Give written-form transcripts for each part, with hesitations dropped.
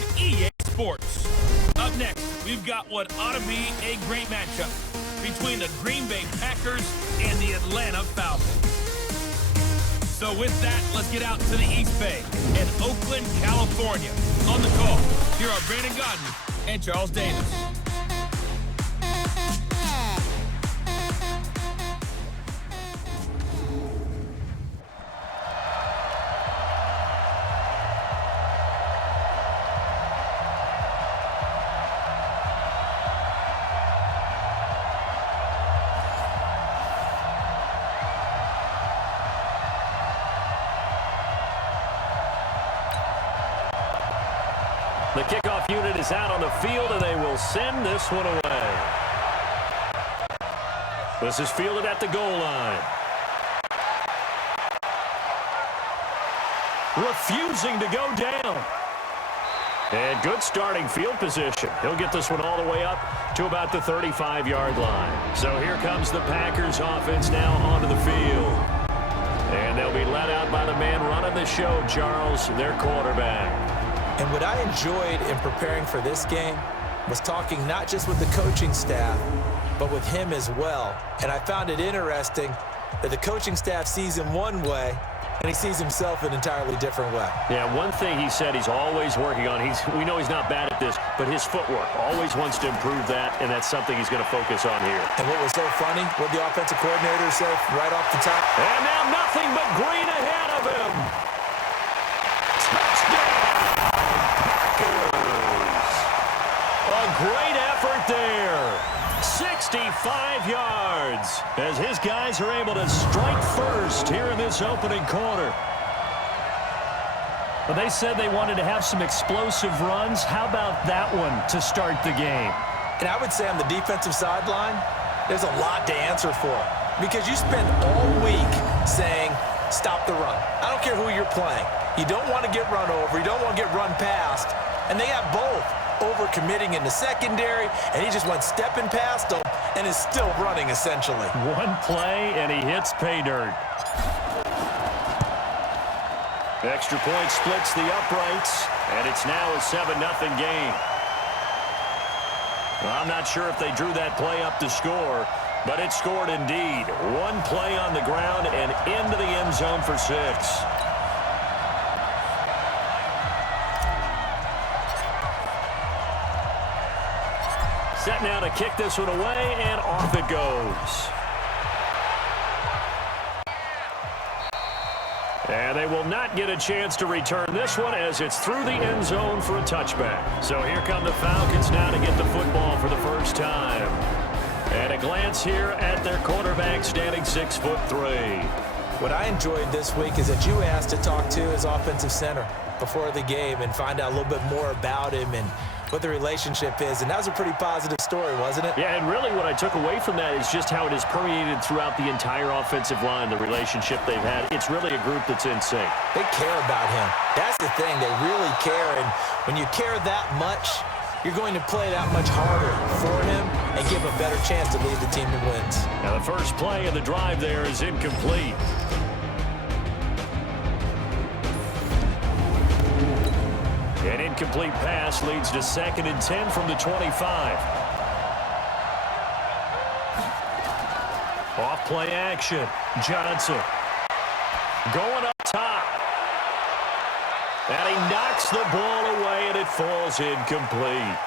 on EA Sports. Up next, we've got what ought to be a great matchup between the Green Bay Packers and the Atlanta Falcons. So with that, let's get out to the East Bay in Oakland, California. On the call, here are Brandon Gaudin and Charles Davis. The kickoff unit is out on the field, and they will send this one away. This is fielded at the goal line. Refusing to go down. And good starting field position. He'll get this one all the way up to about the 35-yard line. So here comes the Packers offense now onto the field. And they'll be led out by the man running the show, Charles, their quarterback. And what I enjoyed in preparing for this game was talking not just with the coaching staff, but with him as well. And I found it interesting that the coaching staff sees him one way, and he sees himself an entirely different way. Yeah, one thing he said he's always working on, we know he's not bad at this, but his footwork, always wants to improve that, and that's something he's going to focus on here. And what was so funny, what the offensive coordinator said right off the top? And now nothing but green ahead of him. Touchdown! A great effort there. 65 yards as his guys are able to strike first here in this opening quarter. Well, they said they wanted to have some explosive runs. How about that one to start the game? And I would say on the defensive sideline, there's a lot to answer for. Because you spend all week saying, stop the run. I don't care who you're playing. You don't want to get run over. You don't want to get run past. And they got both. Overcommitting in the secondary, and he just went stepping past them and is still running, essentially. One play, and he hits pay dirt. Extra point splits the uprights, and it's now a 7-0 game. Well, I'm not sure if they drew that play up to score, but it scored indeed. One play on the ground and into the end zone for 6. Set now to kick this one away, and off it goes. And they will not get a chance to return this one as it's through the end zone for a touchback. So here come the Falcons now to get the football for the first time. And a glance here at their quarterback standing 6'3". What I enjoyed this week is that you asked to talk to his offensive center before the game and find out a little bit more about him and what the relationship is, and that was a pretty positive story, wasn't it? Yeah, and really what I took away from that is just how it is permeated throughout the entire offensive line, the relationship they've had. It's really a group that's in sync. They care about him. That's the thing. They really care, and when you care that much, you're going to play that much harder for him and give him a better chance to lead the team to wins. Now the first play of the drive there is incomplete. An incomplete pass leads to 2nd and 10 from the 25. Off play action. Johnson going up top. And he knocks the ball away, and it falls incomplete.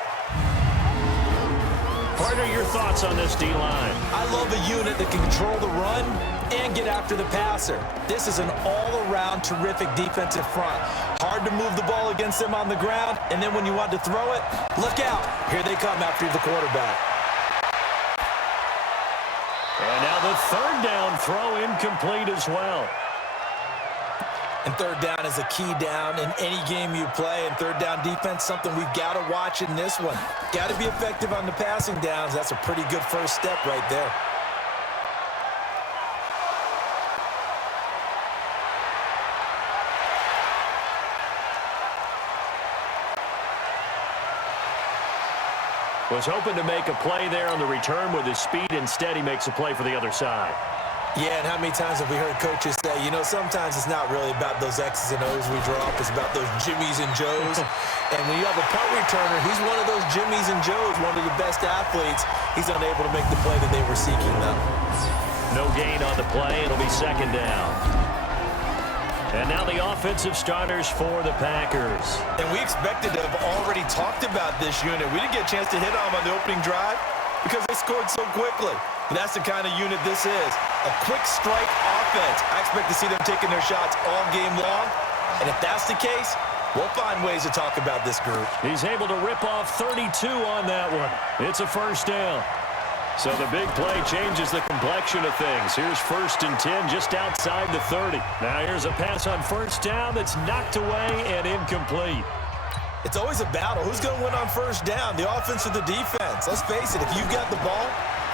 Partner, your thoughts on this D-line? I love a unit that can control the run and get after the passer. This is an all-around terrific defensive front. Hard to move the ball against them on the ground, and then when you want to throw it, look out. Here they come after the quarterback. And now the 3rd down throw incomplete as well. And 3rd down is a key down in any game you play. And 3rd down defense, something we've got to watch in this one. Got to be effective on the passing downs. That's a pretty good first step right there. Was hoping to make a play there on the return with his speed. Instead, he makes a play for the other side. Yeah, and how many times have we heard coaches say, you know, sometimes it's not really about those X's and O's we draw up. It's about those Jimmies and Joes. And when you have a punt returner, he's one of those Jimmies and Joes, one of the best athletes. He's unable to make the play that they were seeking, though. No gain on the play. It'll be second down. And now the offensive starters for the Packers. And we expected to have already talked about this unit. We didn't get a chance to hit on them on the opening drive because they scored so quickly. But that's the kind of unit this is. A quick strike offense. I expect to see them taking their shots all game long. And if that's the case, we'll find ways to talk about this group. He's able to rip off 32 on that one. It's a first down. So the big play changes the complexion of things. Here's 1st and 10 just outside the 30. Now here's a pass on first down that's knocked away and incomplete. It's always a battle. Who's going to win on first down, the offense or the defense? Let's face it, if you've got the ball,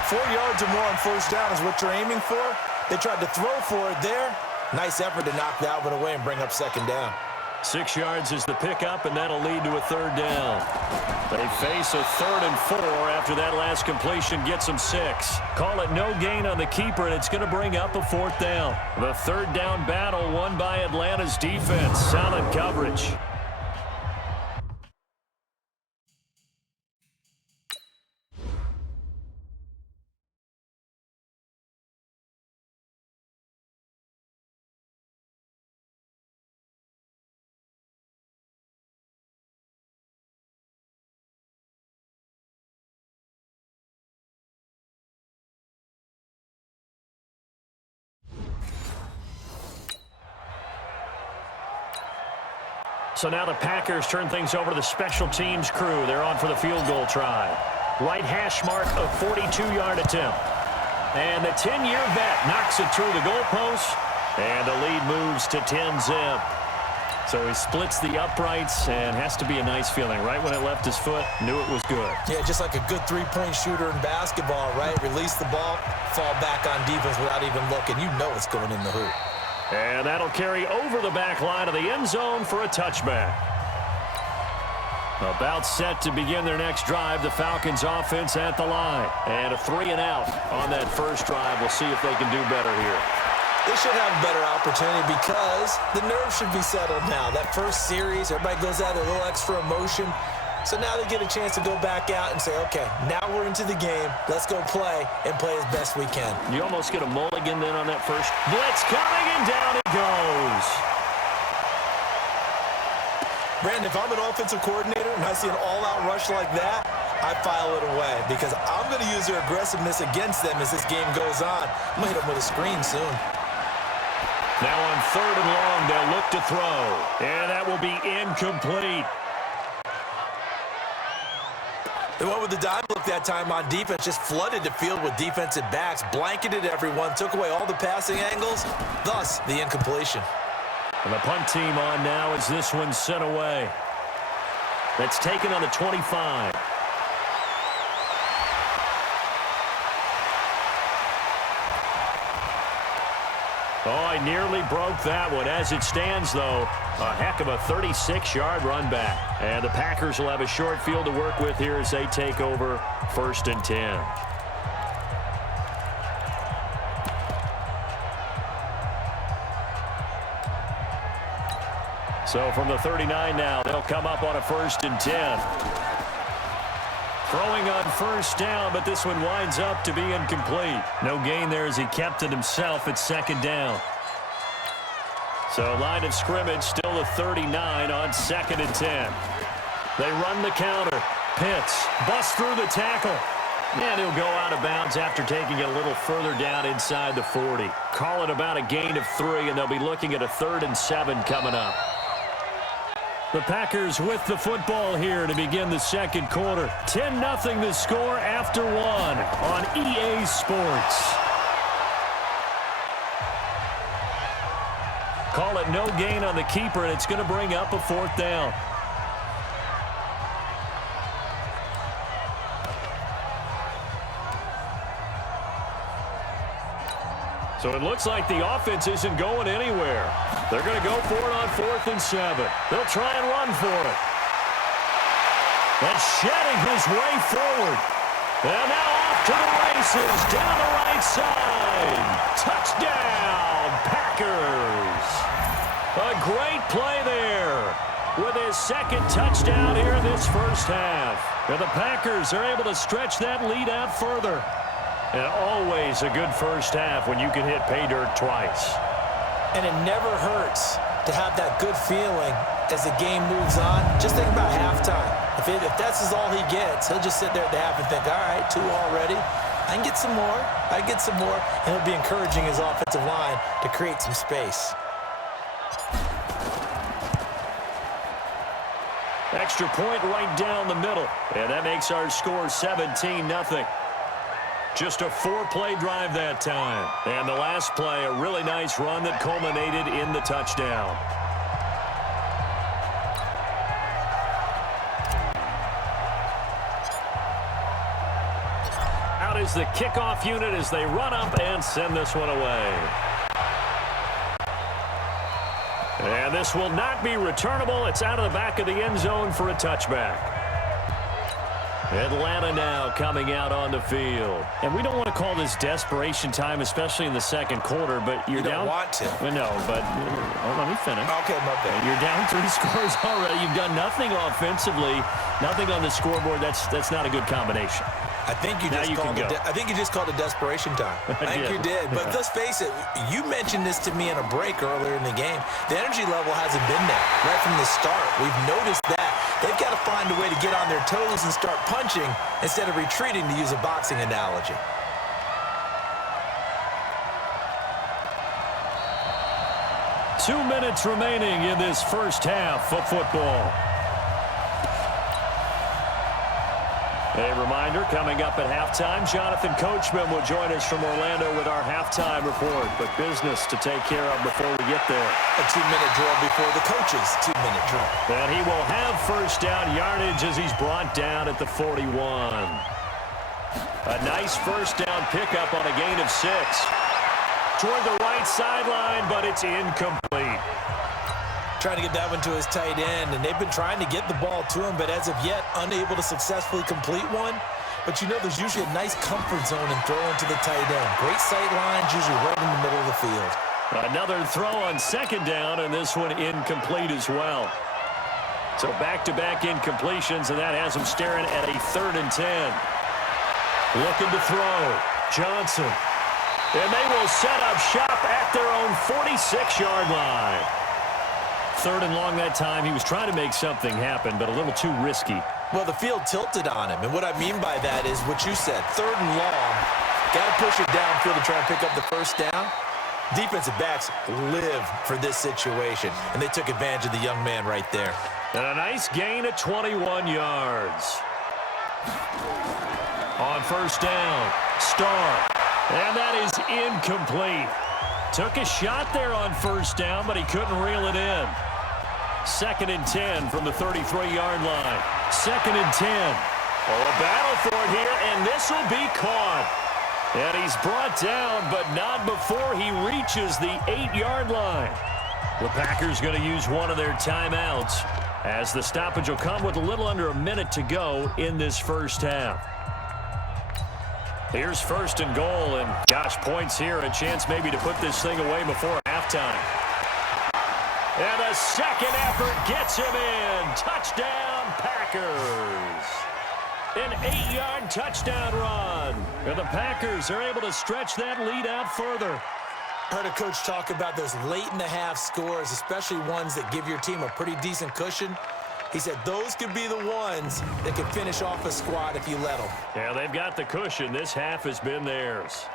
4 yards or more on first down is what you're aiming for. They tried to throw for it there. Nice effort to knock that one away and bring up second down. 6 yards is the pickup, and that'll lead to a third down. They face a 3rd and 4 after that last completion gets them 6. Call it no gain on the keeper, and it's going to bring up a 4th down. The 3rd down battle won by Atlanta's defense. Solid coverage. So now the Packers turn things over to the special teams crew. They're on for the field goal try. Right hash mark, a 42-yard attempt. And the 10-year vet knocks it through the goalpost. And the lead moves to 10-zip. So he splits the uprights and has to be a nice feeling. Right when it left his foot, knew it was good. Yeah, just like a good three-point shooter in basketball, right? Release the ball, fall back on defense without even looking. You know it's going in the hoop. And that'll carry over the back line of the end zone for a touchback. About set to begin their next drive, the Falcons offense at the line. And a 3-and-out on that first drive. We'll see if they can do better here. They should have a better opportunity because the nerves should be settled now. That first series, everybody goes out with a little extra emotion. So now they get a chance to go back out and say, okay, now we're into the game. Let's go play and play as best we can. You almost get a mulligan then on that first. Blitz coming, and down it goes. Brandon, if I'm an offensive coordinator and I see an all-out rush like that, I file it away because I'm going to use their aggressiveness against them as this game goes on. I'm going to hit them with a screen soon. Now on 3rd and long, they'll look to throw. And that will be incomplete. They went with the dime look that time on defense, just flooded the field with defensive backs, blanketed everyone, took away all the passing angles, thus the incompletion. And the punt team on now as this one's sent away. That's taken on the 25. Oh, I nearly broke that one. As it stands, though, a heck of a 36-yard run back. And the Packers will have a short field to work with here as they take over 1st and 10. So from the 39 now, they'll come up on a 1st and 10. Throwing on first down, but this one winds up to be incomplete. No gain there as he kept it himself at 2nd down. So line of scrimmage still the 39 on 2nd and 10. They run the counter. Pitts busts through the tackle. And he'll go out of bounds after taking it a little further down inside the 40. Call it about a gain of 3, and they'll be looking at a 3rd and 7 coming up. The Packers with the football here to begin the second quarter. 10-0 the score after 1 on EA Sports. Call it no gain on the keeper, and it's going to bring up a 4th down. So it looks like the offense isn't going anywhere. They're going to go for it on 4th and 7. They'll try and run for it. And shedding his way forward. And now off to the races, down the right side. Touchdown, Packers. A great play there with his second touchdown here in this first half. And the Packers are able to stretch that lead out further. And always a good first half when you can hit pay dirt twice. And it never hurts to have that good feeling as the game moves on. Just think about halftime. If that's all he gets, he'll just sit there at the half and think, all right, 2 already. I can get some more. I can get some more. And he'll be encouraging his offensive line to create some space. Extra point right down the middle. And that makes our score 17-0. Just a 4-play drive that time. And the last play, a really nice run that culminated in the touchdown. Out is the kickoff unit as they run up and send this one away. And this will not be returnable. It's out of the back of the end zone for a touchback. Atlanta now coming out on the field. And we don't want to call this desperation time, especially in the second quarter, but you're down. You don't want to. Well, no, but let me finish. Okay, my bad. You're down 3 scores already. You've done nothing offensively, nothing on the scoreboard. That's not a good combination. I think you just called it desperation time. I think you did. But let's face it, you mentioned this to me in a break earlier in the game. The energy level hasn't been there right from the start. We've noticed that. They've got to find a way to get on their toes and start punching instead of retreating, to use a boxing analogy. Two minutes remaining in this first half of football. A reminder, coming up at halftime, Jonathan Coachman will join us from Orlando with our halftime report. But business to take care of before we get there. A 2-minute drill before the coach's 2-minute drill. And he will have first down yardage as he's brought down at the 41. A nice first down pickup on a gain of 6. Toward the right sideline, but it's incomplete. Trying to get that one to his tight end, and they've been trying to get the ball to him, but as of yet, unable to successfully complete one. But you know there's usually a nice comfort zone in throwing to the tight end. Great sight lines, usually right in the middle of the field. Another throw on second down, and this one incomplete as well. So back-to-back incompletions, and that has him staring at a 3rd and 10. Looking to throw. Johnson. And they will set up shop at their own 46-yard line. 3rd and long that time. He was trying to make something happen, but a little too risky. Well, the field tilted on him, and what I mean by that is what you said. 3rd and long. Got to push it downfield to try and pick up the first down. Defensive backs live for this situation, and they took advantage of the young man right there. And a nice gain at 21 yards. On first down, Starr. And that is incomplete. Took a shot there on first down, but he couldn't reel it in. 2nd and 10 from the 33-yard line. 2nd and 10. Oh, a battle for it here, and this will be caught. And he's brought down, but not before he reaches the 8-yard line. The Packers going to use one of their timeouts, as the stoppage will come with a little under a minute to go in this first half. Here's 1st and goal, and gosh, points here, a chance maybe to put this thing away before halftime. And a second effort gets him in. Touchdown, Packers. An 8-yard touchdown run. And the Packers are able to stretch that lead out further. Heard a coach talk about those late-in-the-half scores, especially ones that give your team a pretty decent cushion. He said those could be the ones that could finish off a squad if you let them. Yeah, they've got the cushion. This half has been theirs.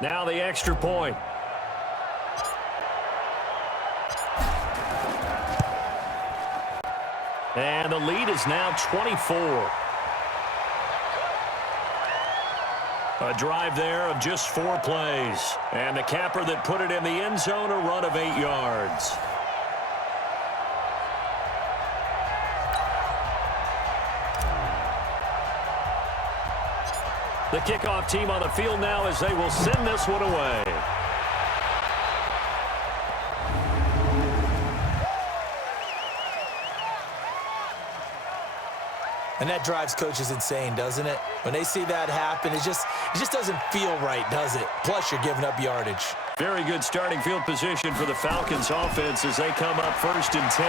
Now the extra point. And the lead is now 24. A drive there of just 4 plays. And the capper that put it in the end zone, a run of 8 yards. The kickoff team on the field now as they will send this one away. And that drives coaches insane, doesn't it? When they see that happen, it just doesn't feel right, does it? Plus, you're giving up yardage. Very good starting field position for the Falcons offense as they come up 1st and 10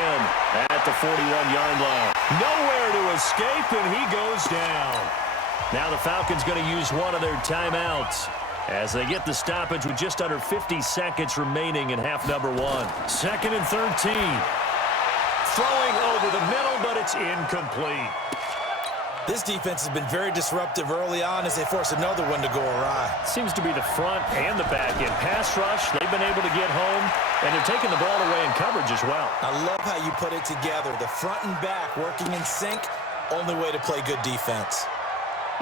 at the 41-yard line. Nowhere to escape, and he goes down. Now the Falcons going to use one of their timeouts as they get the stoppage with just under 50 seconds remaining in half number 1. 2nd and 13. Throwing over the middle, but it's incomplete. This defense has been very disruptive early on as they force another one to go awry. Seems to be the front and the back end. Pass rush, they've been able to get home, and they're taking the ball away in coverage as well. I love how you put it together. The front and back working in sync, only way to play good defense.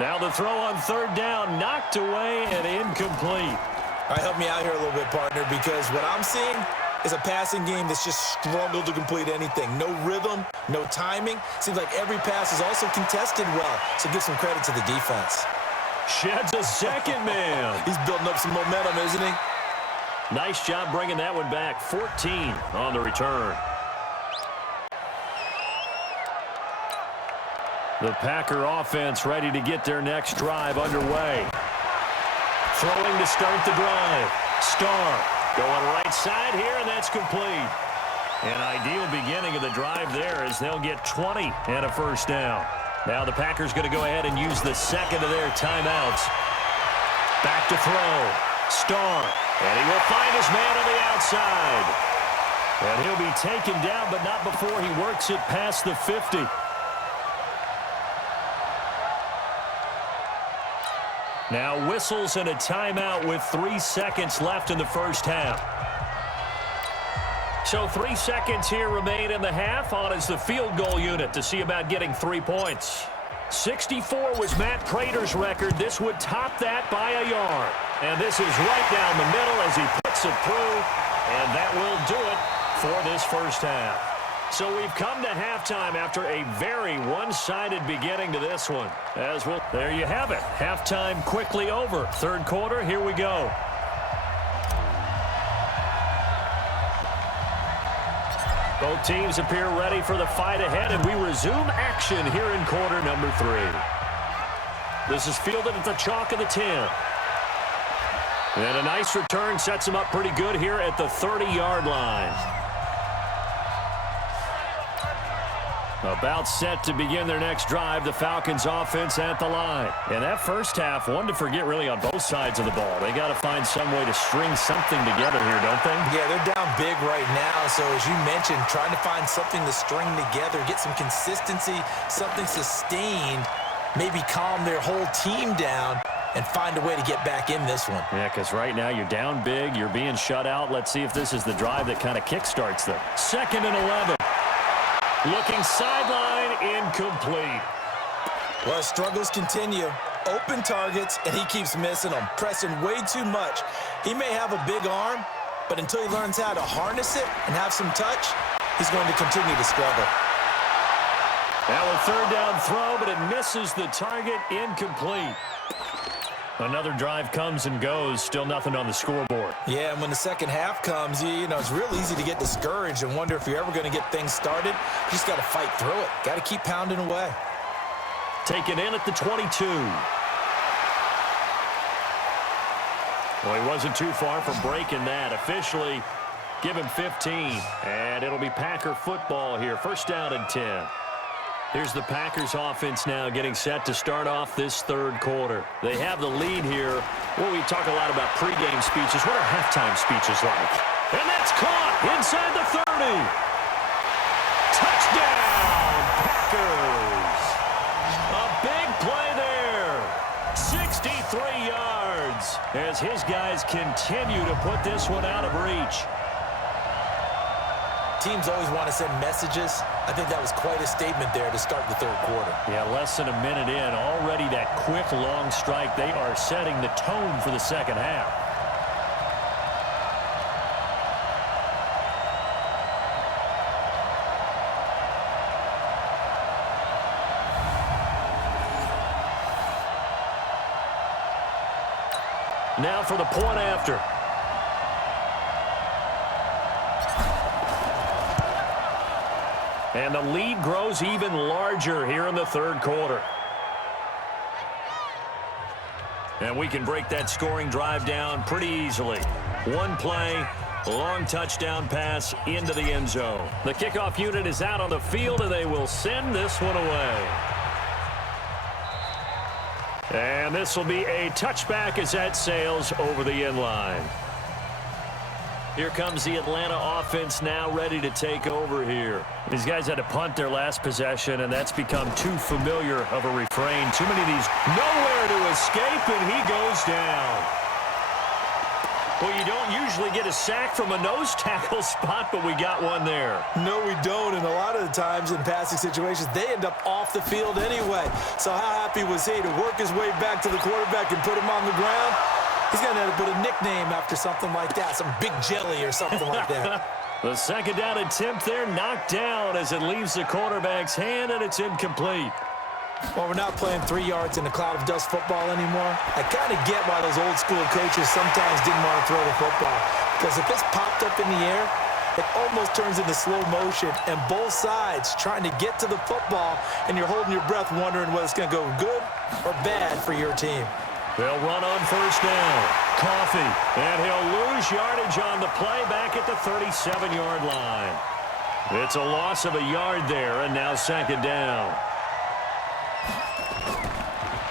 Now the throw on 3rd down, knocked away and incomplete. All right, help me out here a little bit, partner, because what I'm seeing is a passing game that's just struggled to complete anything. No rhythm, no timing. Seems like every pass is also contested well, so give some credit to the defense. Sheds a second man. He's building up some momentum, isn't he? Nice job bringing that one back. 14 on the return. The Packer offense ready to get their next drive underway. Throwing to start the drive. Starr going right side here, and that's complete. An ideal beginning of the drive there as they'll get 20 and a 1st down. Now the Packers going to go ahead and use the 2nd of their timeouts. Back to throw. Starr. And he will find his man on the outside. And he'll be taken down, but not before he works it past the 50. Now whistles and a timeout with 3 seconds left in the 1st half. So 3 seconds here remain in the half. On is the field goal unit to see about getting 3 points. 64 was Matt Prater's record. This would top that by a yard. And this is right down the middle as he puts it through. And that will do it for this 1st half. So we've come to halftime after a very one-sided beginning to this one. There you have it. Halftime quickly over. 3rd quarter, here we go. Both teams appear ready for the fight ahead, and we resume action here in quarter number 3. This is fielded at the chalk of the 10. And a nice return sets him up pretty good here at the 30-yard line. About set to begin their next drive, the Falcons offense at the line. And that 1st half, one to forget really on both sides of the ball. They got to find some way to string something together here, don't they? Yeah, they're down big right now. So as you mentioned, trying to find something to string together, get some consistency, something sustained, maybe calm their whole team down and find a way to get back in this one. Yeah, because right now you're down big, you're being shut out. Let's see if this is the drive that kind of kickstarts them. 2nd and 11. Looking sideline, incomplete. Well, struggles continue. Open targets, and he keeps missing them, pressing way too much. He may have a big arm, but until he learns how to harness it and have some touch, he's going to continue to struggle. Now a 3rd down throw, but it misses the target, incomplete. Another drive comes and goes, still nothing on the scoreboard. Yeah, and when the 2nd half comes, you know, it's real easy to get discouraged and wonder if you're ever going to get things started. You just got to fight through it. Got to keep pounding away. Taken in at the 22. Well, he wasn't too far from breaking that. Officially, give him 15, and it'll be Packer football here. 1st down and 10. Here's the Packers offense now getting set to start off this 3rd quarter. They have the lead here. Well, we talk a lot about pregame speeches. What are halftime speeches like? And that's caught inside the 30. Touchdown, Packers. A big play there. 63 yards as his guys continue to put this one out of reach. Teams always want to send messages. I think that was quite a statement there to start the 3rd quarter. Yeah, less than a minute in. Already that quick, long strike. They are setting the tone for the 2nd half. Now for the point after. And the lead grows even larger here in the third quarter. And we can break that scoring drive down pretty easily. One play, long touchdown pass into the end zone. The kickoff unit is out on the field, and they will send this one away. And this will be a touchback as that sails over the end line. Here comes the Atlanta offense now ready to take over here. These guys had to punt their last possession, and that's become too familiar of a refrain. Too many of these, nowhere to escape, and he goes down. Well, you don't usually get a sack from a nose tackle spot, but we got one there. No, we don't, and a lot of the times in passing situations, they end up off the field anyway. So how happy was he to work his way back to the quarterback and put him on the ground? He's going to have to put a nickname after something like that, some Big Jelly or something like that. The second down attempt there knocked down as it leaves the quarterback's hand, and it's incomplete. Well, we're not playing 3 yards in a cloud of dust football anymore. I kind of get why those old school coaches sometimes didn't want to throw the football. Because if it's popped up in the air, it almost turns into slow motion, and both sides trying to get to the football, and you're holding your breath wondering whether it's going to go good or bad for your team. They'll run on first down. Coffee, and he'll lose yardage on the play back at the 37-yard line. It's a loss of a yard there, and now second down.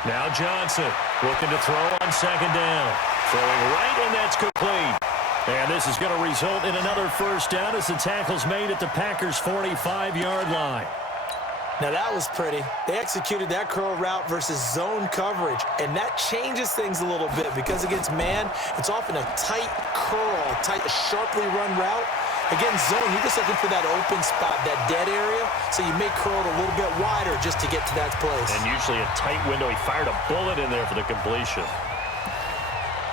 Now Johnson looking to throw on second down. Throwing right, and that's complete. And this is going to result in another first down as the tackle's made at the Packers' 45-yard line. Now that was pretty. They executed that curl route versus zone coverage, and that changes things a little bit because against man, it's often a tight curl, a sharply run route. Against zone, you're just looking for that open spot, that dead area, so you may curl it a little bit wider just to get to that place. And usually a tight window. He fired a bullet in there for the completion.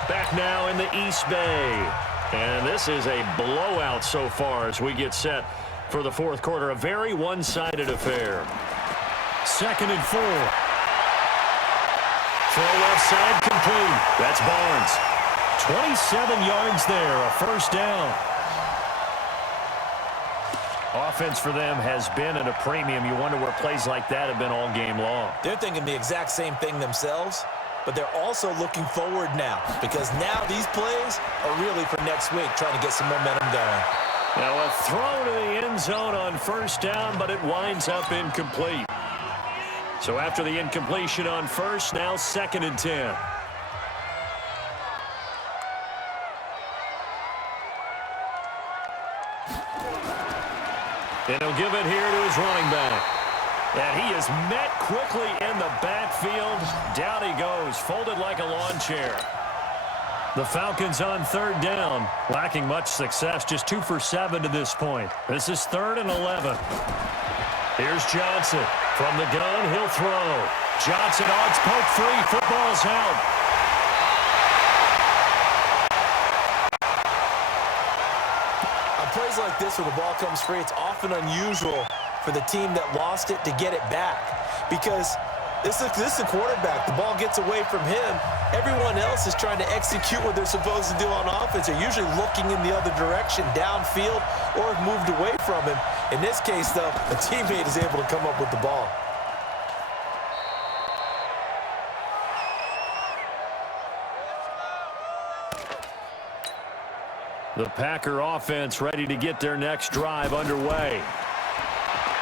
Back now in the East Bay. And this is a blowout so far as we get set for the fourth quarter. A very one-sided affair. 2nd and 4. Throw left side complete. That's Barnes. 27 yards there, a first down. Offense for them has been at a premium. You wonder where plays like that have been all game long. They're thinking the exact same thing themselves, but they're also looking forward now because now these plays are really for next week, trying to get some momentum going. Now a throw to the end zone on first down, but it winds up incomplete. So after the incompletion on first, now 2nd and 10. And he'll give it here to his running back. And he is met quickly in the backfield. Down he goes, folded like a lawn chair. The Falcons on 3rd down, lacking much success, just 2 for 7 to this point. This is 3rd and 11. Here's Johnson. From the gun, he'll throw. Johnson odds poke free. Football's out. On plays like this where the ball comes free, it's often unusual for the team that lost it to get it back because this is the quarterback. The ball gets away from him. Everyone else is trying to execute what they're supposed to do on offense. They're usually looking in the other direction, downfield, or have moved away from him. In this case, though, a teammate is able to come up with the ball. The Packer offense ready to get their next drive underway.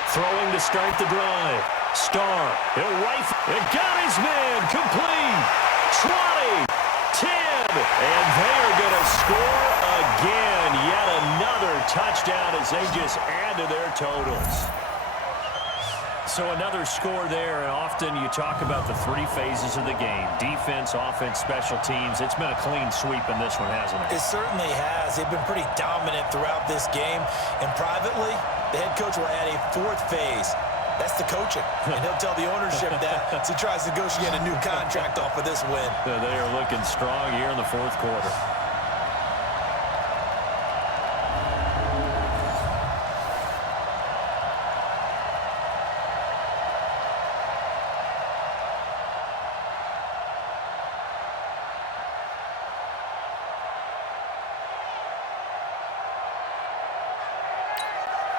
Throwing to start the drive. Starr, he'll rifle. It got his man. Complete. 20, 10, and they are going to score again. Yet another touchdown as they just add to their totals. So another score there, and often you talk about the 3 phases of the game. Defense, offense, special teams. It's been a clean sweep in this one, hasn't it? It certainly has. They've been pretty dominant throughout this game. And privately, the head coach will add a 4th phase. That's the coaching. And he'll tell the ownership that as he tries to negotiate a new contract off of this win. They are looking strong here in the fourth quarter.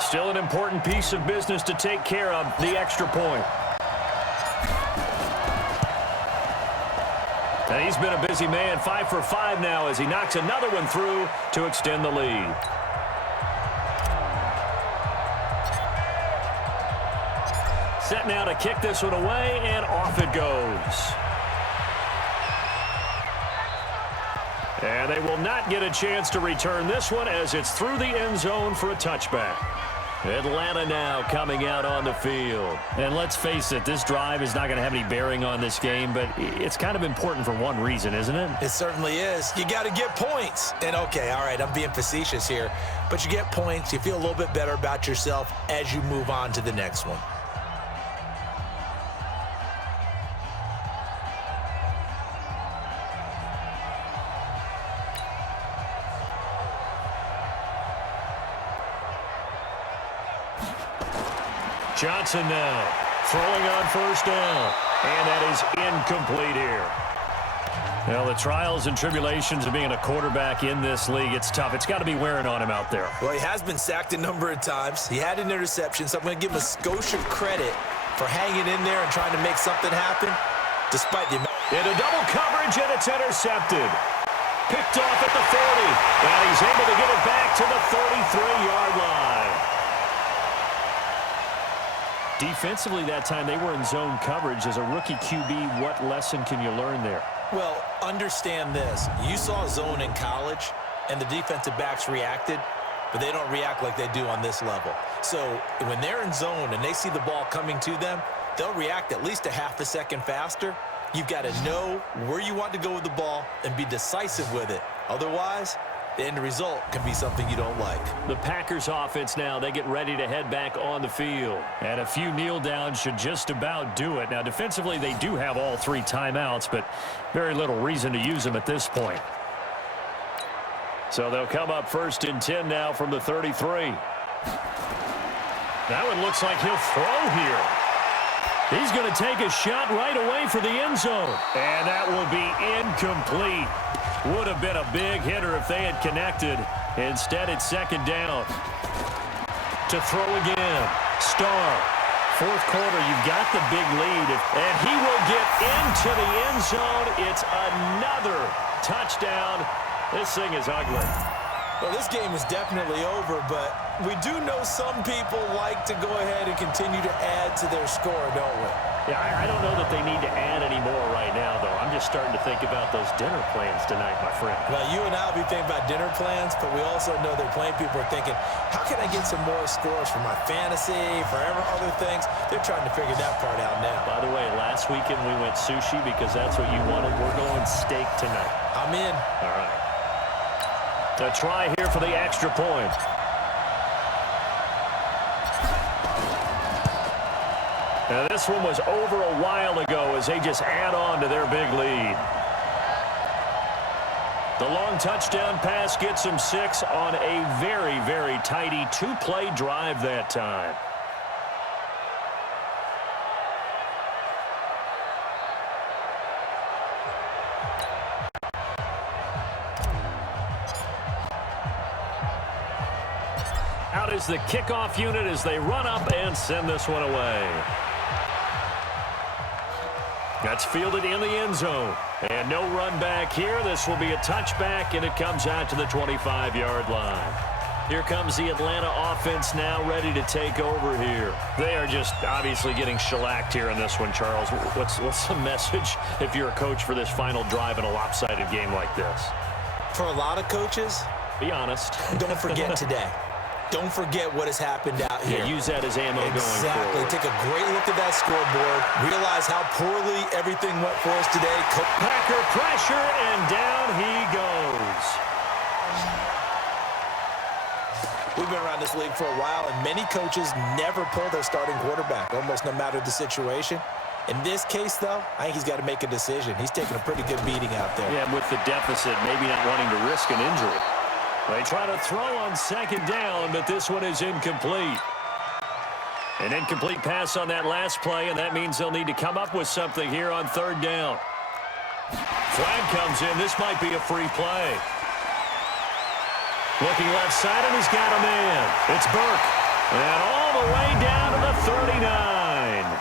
Still an important piece of business to take care of, the extra point. And he's been a busy man, 5 for 5 now as he knocks another one through to extend the lead. Set now to kick this one away, and off it goes. And they will not get a chance to return this one as it's through the end zone for a touchback. Atlanta now coming out on the field. And let's face it, this drive is not going to have any bearing on this game, but it's kind of important for one reason, isn't it? It certainly is. You got to get points. And, okay, all right, I'm being facetious here, but you get points. You feel a little bit better about yourself as you move on to the next one. Johnson now throwing on first down, and that is incomplete here. Well, the trials and tribulations of being a quarterback in this league, it's tough. It's got to be wearing on him out there. Well, he has been sacked a number of times. He had an interception, so I'm going to give him a skosh of credit for hanging in there and trying to make something happen, despite the amount. Into double coverage, and it's intercepted. Picked off at the 40, and he's able to get it back to the 33-yard line. Defensively that time, they were in zone coverage. As a rookie QB, what lesson can you learn there? Well, understand this. You saw zone in college, and the defensive backs reacted, but they don't react like they do on this level. So when they're in zone and they see the ball coming to them, they'll react at least a half a second faster. You've got to know where you want to go with the ball and be decisive with it. Otherwise, the end result can be something you don't like. The Packers offense now, they get ready to head back on the field. And a few kneel downs should just about do it. Now, defensively, they do have all 3 timeouts, but very little reason to use them at this point. So they'll come up 1st and 10 now from the 33. That one looks like he'll throw here. He's going to take a shot right away for the end zone. And that will be incomplete. Would have been a big hitter if they had connected. Instead, it's 2nd down. To throw again. Starr. 4th quarter, you've got the big lead. And he will get into the end zone. It's another touchdown. This thing is ugly. Well, this game is definitely over, but we do know some people like to go ahead and continue to add to their score, don't we? Yeah, I don't know that they need to add any more right now, though. I'm just starting to think about those dinner plans tonight, my friend. Well, you and I will be thinking about dinner plans, but we also know that plenty of people are thinking, how can I get some more scores for my fantasy, for other things? They're trying to figure that part out now. By the way, last weekend we went sushi because that's what you wanted. We're going steak tonight. I'm in. All right. A try here for the extra point. Now, this one was over a while ago as they just add on to their big lead. The long touchdown pass gets them 6 on a very, very tidy 2-play drive that time. Out is the kickoff unit as they run up and send this one away. That's fielded in the end zone. And no run back here. This will be a touchback, and it comes out to the 25-yard line. Here comes the Atlanta offense now ready to take over here. They are just obviously getting shellacked here in this one, Charles. What's the message if you're a coach for this final drive in a lopsided game like this? For a lot of coaches, be honest. Don't forget today. Don't forget what has happened out here. Yeah, use that as ammo going forward. Take a great look at that scoreboard. Realize how poorly everything went for us today. Packer pressure, and down he goes. We've been around this league for a while, and many coaches never pull their starting quarterback, almost no matter the situation. In this case, though, I think he's got to make a decision. He's taking a pretty good beating out there. Yeah, with the deficit, maybe not wanting to risk an injury. They try to throw on 2nd down, but this one is incomplete. An incomplete pass on that last play, and that means they'll need to come up with something here on 3rd down. Flag comes in. This might be a free play. Looking left side, and he's got a man. It's Burke. And all the way down to the 39.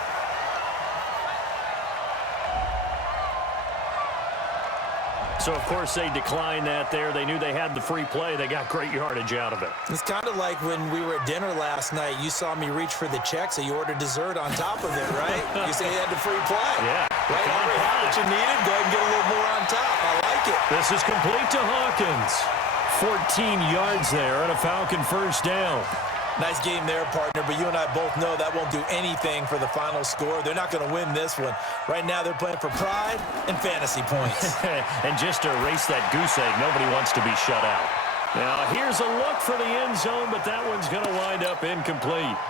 So, of course, they declined that there. They knew they had the free play. They got great yardage out of it. It's kind of like when we were at dinner last night. You saw me reach for the check, so you ordered dessert on top of it, right? You say you had the free play. Yeah. Right? You already had what you needed. Go ahead and get a little more on top. I like it. This is complete to Hawkins. 14 yards there and a Falcon first down. Nice game there, partner, but you and I both know that won't do anything for the final score. They're not going to win this one. Right now they're playing for pride and fantasy points. And just to erase that goose egg, nobody wants to be shut out. Now here's a look for the end zone, but that one's going to wind up incomplete.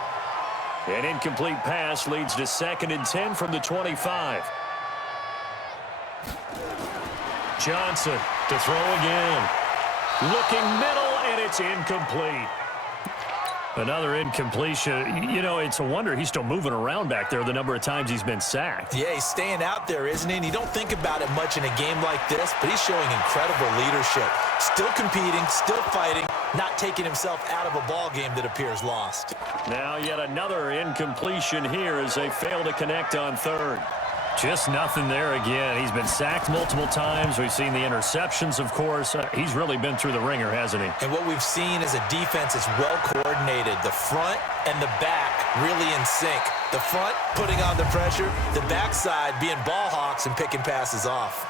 An incomplete pass leads to 2nd and 10 from the 25. Johnson to throw again. Looking middle, and it's incomplete. Another incompletion. You know, it's a wonder he's still moving around back there the number of times he's been sacked. Yeah, he's staying out there, isn't he? And you don't think about it much in a game like this, but he's showing incredible leadership. Still competing, still fighting, not taking himself out of a ball game that appears lost. Now yet another incompletion here as they fail to connect on 3rd. Just nothing there again. He's been sacked multiple times. We've seen the interceptions, of course. He's really been through the ringer, hasn't he? And what we've seen is a defense that's well coordinated. The front and the back really in sync. The front putting on the pressure, the backside being ball hawks and picking passes off.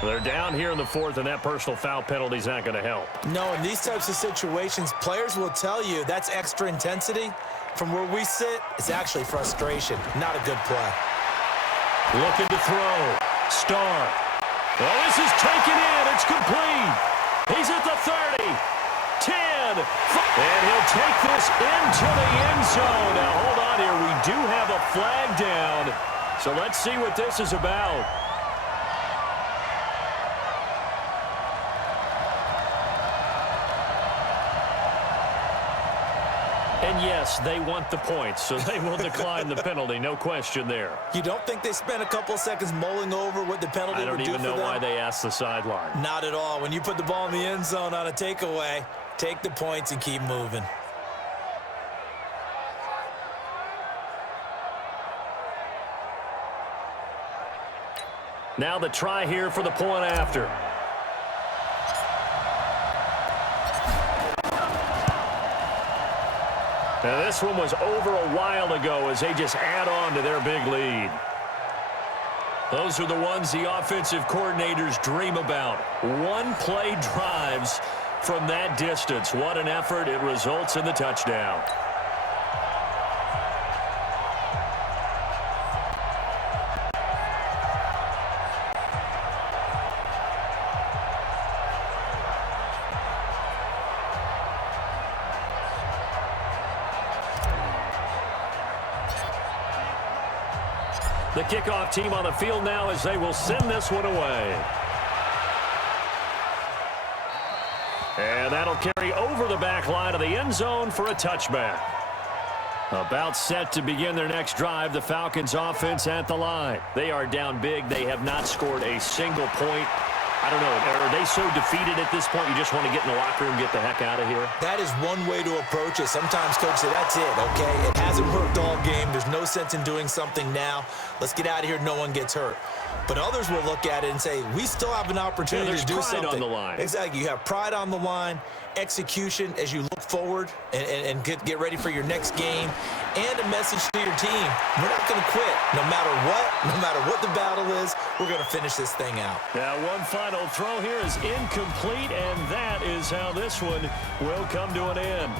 They're down here in the 4th, and that personal foul penalty is not going to help. No, in these types of situations, players will tell you that's extra intensity. From where we sit, it's actually frustration. Not a good play. Looking to throw. Starr. Well, this is taken in. It's complete. He's at the 30. 10. And he'll take this into the end zone. Now, hold on here. We do have a flag down. So let's see what this is about. And yes, they want the points, so they will decline the penalty. No question there. You don't think they spent a couple of seconds mulling over what the penalty would do for them? I don't even know why they asked the sideline. Not at all. When you put the ball in the end zone on a takeaway, take the points and keep moving. Now the try here for the point after. Now this one was over a while ago as they just add on to their big lead. Those are the ones the offensive coordinators dream about. One-play drives from that distance. What an effort. It results in the touchdown. The kickoff team on the field now as they will send this one away. And that'll carry over the back line of the end zone for a touchback. About set to begin their next drive, the Falcons offense at the line. They are down big. They have not scored a single point. I don't know. Are they so defeated at this point you just want to get in the locker room and get the heck out of here? That is one way to approach it. Sometimes coaches say, that's it, okay? It hasn't worked all game. There's no sense in doing something now. Let's get out of here. No one gets hurt. But others will look at it and say, we still have an opportunity to do something. There's pride on the line. Exactly. You have pride on the line, execution as you look forward and get ready for your next game, and a message to your team. We're not going to quit. No matter what the battle is, we're going to finish this thing out. Now, one final throw here is incomplete, and that is how this one will come to an end.